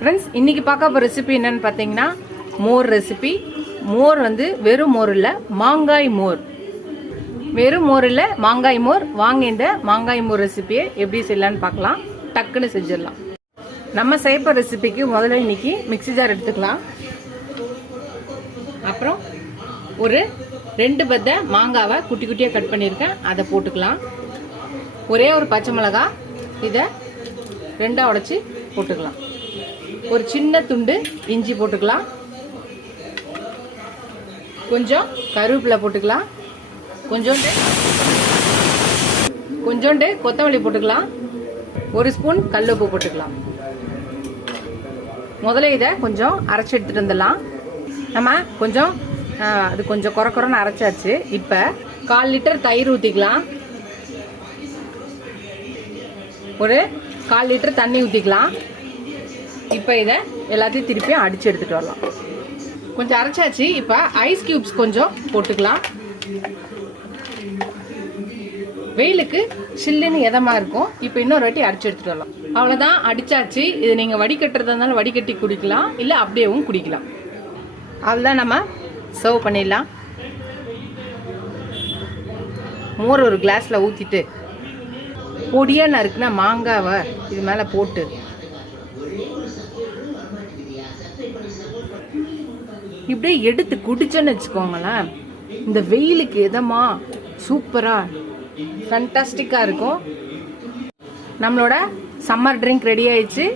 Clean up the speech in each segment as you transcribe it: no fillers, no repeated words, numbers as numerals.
Friends, இன்னைக்கு பார்க்க போகிற ரெசிபி என்னன்னு பார்த்தீங்கன்னா மோர் ரெசிபி. மோர் வந்து வெறும் மோர் இல்லை, மாங்காய் மோர். வெறும் மோர் இல்லை, மாங்காய் மோர். வாங்க இந்த மாங்காய் மோர் ரெசிபியை எப்படி செய்யலான்னு பார்க்கலாம். டக்குன்னு செஞ்சிடலாம். நம்ம செய்யப்போ ரெசிபிக்கு முதல்ல இன்னைக்கு மிக்ஸி ஜார் எடுத்துக்கலாம். அப்புறம் ஒரு 2 பத்த மாங்காவை குட்டி குட்டியாக கட் பண்ணியிருக்கேன், அதை போட்டுக்கலாம். ஒரே ஒரு பச்சை மிளகாய், இதை 2ஆ உடைச்சி போட்டுக்கலாம். ஒரு சின்ன துண்டு இஞ்சி போட்டுக்கலாம். கொஞ்சம் கருவேப்பிலை போட்டுக்கலாம். கொஞ்சோண்டு கொத்தமல்லி போட்டுக்கலாம். 1 ஸ்பூன் கல்லுப்பு போட்டுக்கலாம். முதல்ல இதை கொஞ்சம் அரைச்சி எடுத்துட்டு வந்துடலாம். நம்ம கொஞ்சம் அது கொஞ்சம் குறைன்னு அரைச்சாச்சு. இப்போ 1/4 லிட்டர் தயிர் ஊற்றிக்கலாம். ஒரு 1/4 லிட்டர் தண்ணி ஊற்றிக்கலாம். இப்போ இதை எல்லாத்தையும் திருப்பி அடிச்சு எடுத்துட்டு வரலாம். கொஞ்சம் அரைச்சாச்சு. இப்போ ஐஸ் கியூப்ஸ் கொஞ்சம் போட்டுக்கலாம். வெயிலுக்கு சில்லுன்னு எதமா இருக்கும். இப்போ இன்னொரு வாட்டி அடிச்சு எடுத்துட்டு வரலாம். அவ்வளோதான், அடிச்சாச்சு. இது நீங்க வடிகட்டுறதா இருந்தாலும் வடிகட்டி குடிக்கலாம், இல்லை அப்படியேவும் குடிக்கலாம். அவ்வளோதான், நம்ம சர்வ் பண்ணிடலாம். மோர் ஒரு கிளாஸ்ல ஊற்றிட்டு பொடியா நறுக்குனா மாங்காவை இது மேலே போட்டு இப்படியே எடுத்து குடிச்சோன்னு வச்சுக்கோங்களேன், இந்த வெயிலுக்கு எதமா சூப்பரா ஃபேண்டாஸ்டிக்கா இருக்கும். நம்மளோட சம்மர் ட்ரிங்க் ரெடி ஆயிடுச்சு.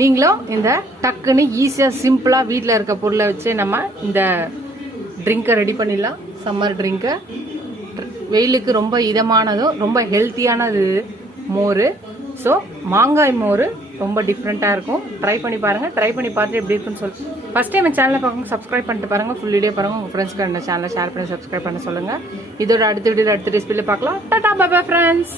நீங்களும் இந்த டக்குன்னு ஈஸியா சிம்பிளா வீட்டில் இருக்க பொருளை வச்சு நம்ம இந்த ட்ரிங்கை ரெடி பண்ணிடலாம். சம்மர் ட்ரிங்கை வெயிலுக்கு ரொம்ப இதமானதும் ரொம்ப ஹெல்த்தியானது மோர். ஸோ மாங்காய் மோர் ரொம்ப டிஃப்ரெண்ட்டாக இருக்கும். ட்ரை பண்ணி பாருங்கள். ட்ரை பண்ணி பார்த்துட்டு எப்படி இருக்குன்னு சொல்லி ஃபஸ்ட் டைம் என் சேனலை பார்க்கணும், சப்ஸ்கிரைப் பண்ணிட்டு பாருங்கள். ஃபுல் வீடியோ பாருங்கள். உங்கள் ஃப்ரெண்ட்ஸ்க்கு அந்த சேனலை ஷேர் பண்ணி சப்ஸ்கிரைப் பண்ண சொல்லுங்கள். இதோட அடுத்த வீடியோ அடுத்த ரெசிபியில் பார்க்கலாம். Tata, bye bye friends.